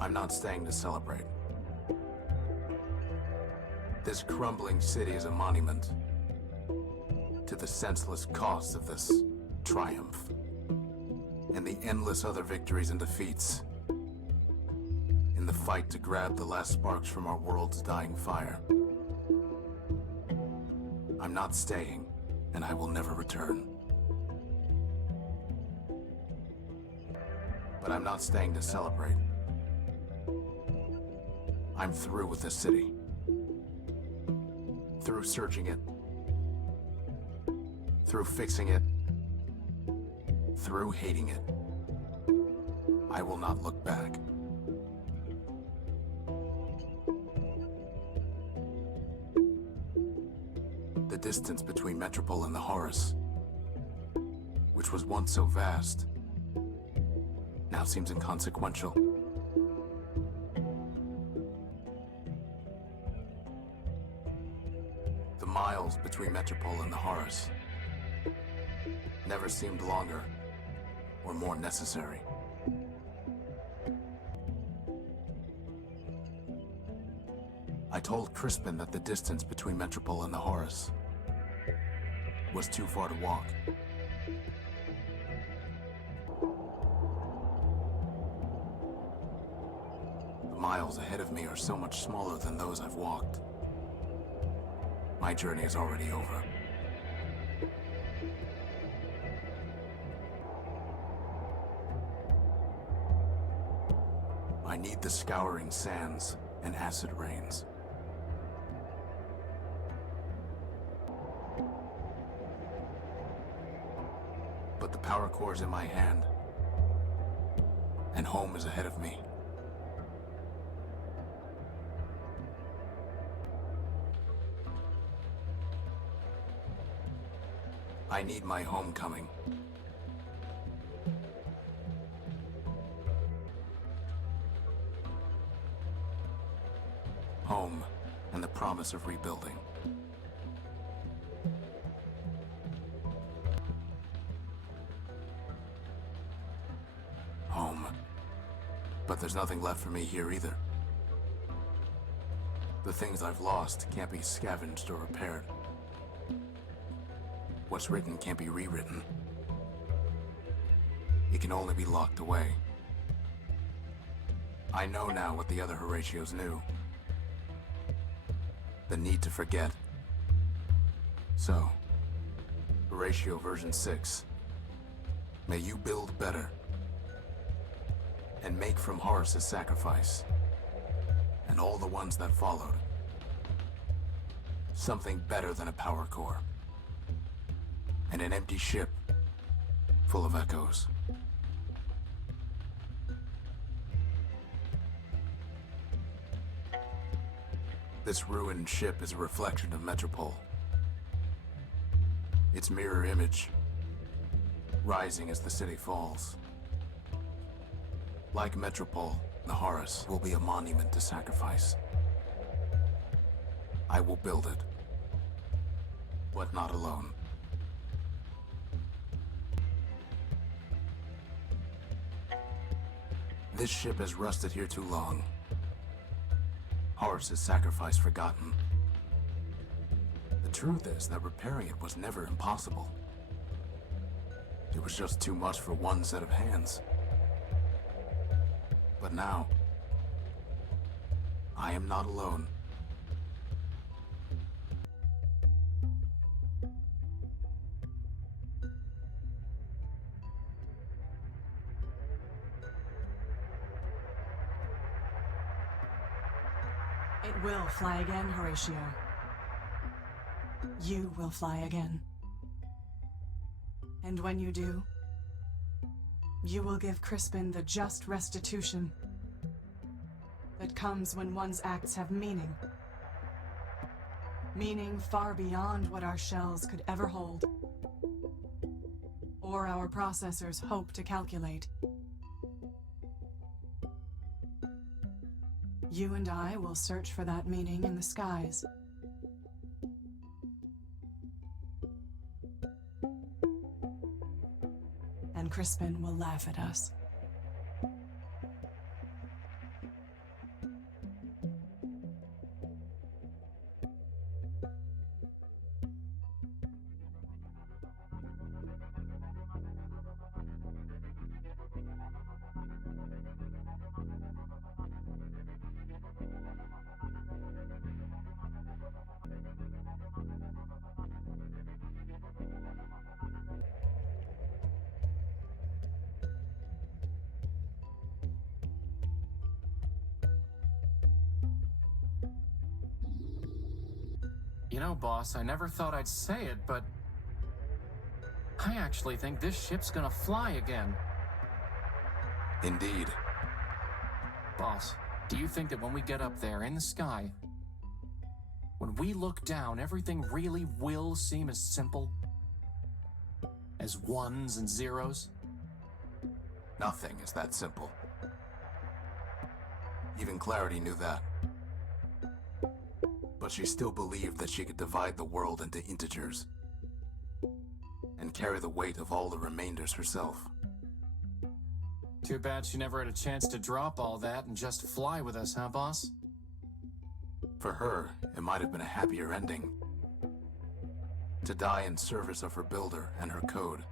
I'm not staying to celebrate. This crumbling city is a monument to the senseless cost of this triumph, and the endless other victories and defeats in the fight to grab the last sparks from our world's dying fire. I'm not staying, and I will never return. But I'm not staying to celebrate. I'm through with this city. Through searching it. Through fixing it. Through hating it. I will not look back. The distance between Metropole and the Horus, which was once so vast, now seems inconsequential. The miles between Metropole and the Horus never seemed longer or more necessary. I told Crispin that the distance between Metropole and the Horus was too far to walk. The miles ahead of me are so much smaller than those I've walked. My journey is already over. I need the scouring sands and acid rains. But the power core's in my hand, and home is ahead of me. I need my homecoming. Home and the promise of rebuilding. Home. But there's nothing left for me here either. The things I've lost can't be scavenged or repaired. What's written can't be rewritten. It can only be locked away. I know now what the other Horatios knew. The need to forget. So, Horatio version 6. May you build better. And make from Horus's sacrifice, and all the ones that followed, something better than a power core. And an empty ship full of echoes. This ruined ship is a reflection of Metropole. Its mirror image, rising as the city falls. Like Metropole, the Horus will be a monument to sacrifice. I will build it, but not alone. This ship has rusted here too long. Horus's sacrifice forgotten. The truth is that repairing it was never impossible. It was just too much for one set of hands. But now, I am not alone. It will fly again, Horatio. You will fly again. And when you do, you will give Crispin the just restitution that comes when one's acts have meaning. Meaning far beyond what our shells could ever hold, or our processors hope to calculate. You and I will search for that meaning in the skies. and Crispin will laugh at us. You know, boss, I never thought I'd say it, but I actually think this ship's gonna fly again. Indeed. Boss, do you think that when we get up there in the sky, when we look down, everything really will seem as simple as ones and zeros? Nothing is that simple. Even Clarity knew that. But she still believed that she could divide the world into integers and carry the weight of all the remainders herself. Too bad she never had a chance to drop all that and just fly with us, huh, boss? For her, it might have been a happier ending. To die in service of her builder and her code.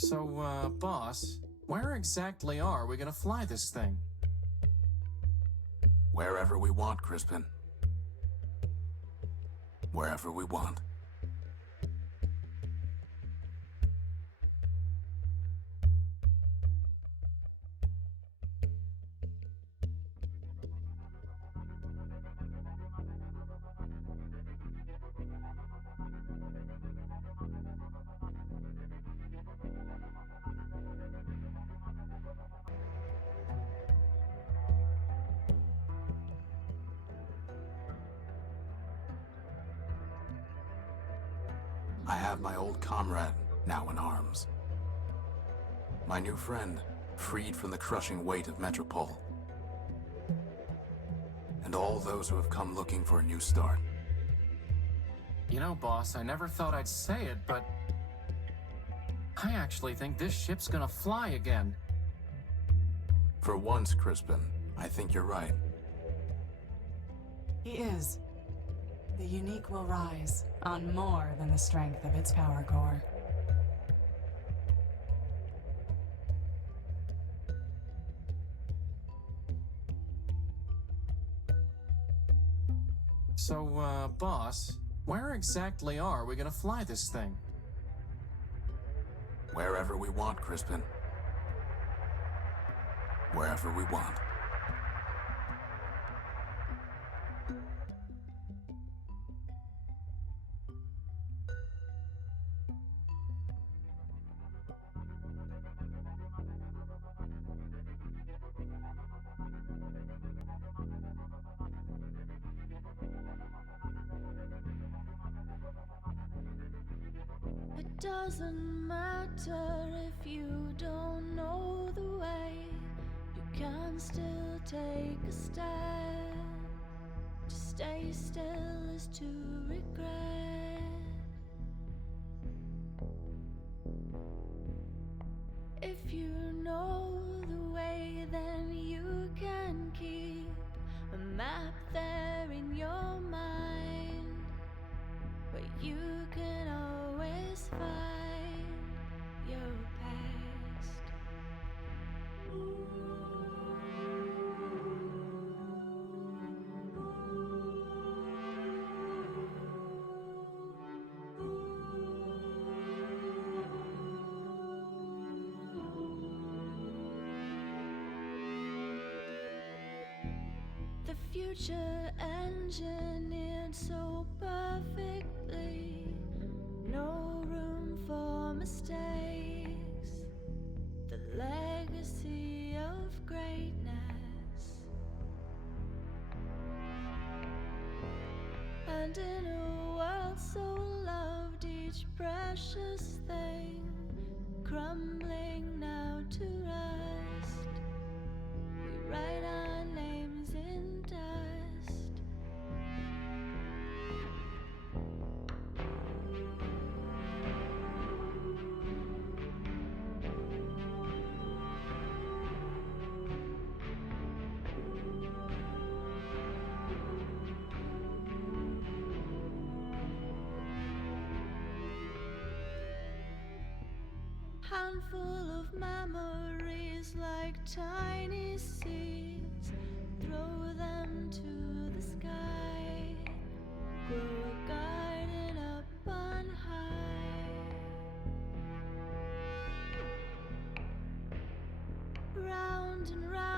So, boss, where exactly are we gonna fly this thing? Wherever we want, Crispin. Wherever we want. I have my old comrade now in arms. My new friend, freed from the crushing weight of Metropole. And all those who have come looking for a new start. You know, boss, I never thought I'd say it, but I actually think this ship's gonna fly again. For once, Crispin, I think you're right. He is. The unique will rise on more than the strength of its power core. So, boss, where exactly are we gonna fly this thing? Wherever we want, Crispin. Wherever we want. It doesn't matter if you don't know the way, you can still take a step. To stay still is to regret. If you know the way, then you can keep a map there in your mind, where you can always find your past. The future engineered so perfectly, no room for mistakes. The legacy of greatness. And in a world so loved, each precious thing crumbling now to rust, we write our names in dust. Handful of memories like tiny seeds. Throw them to the sky. Grow a garden up on high. Round and round.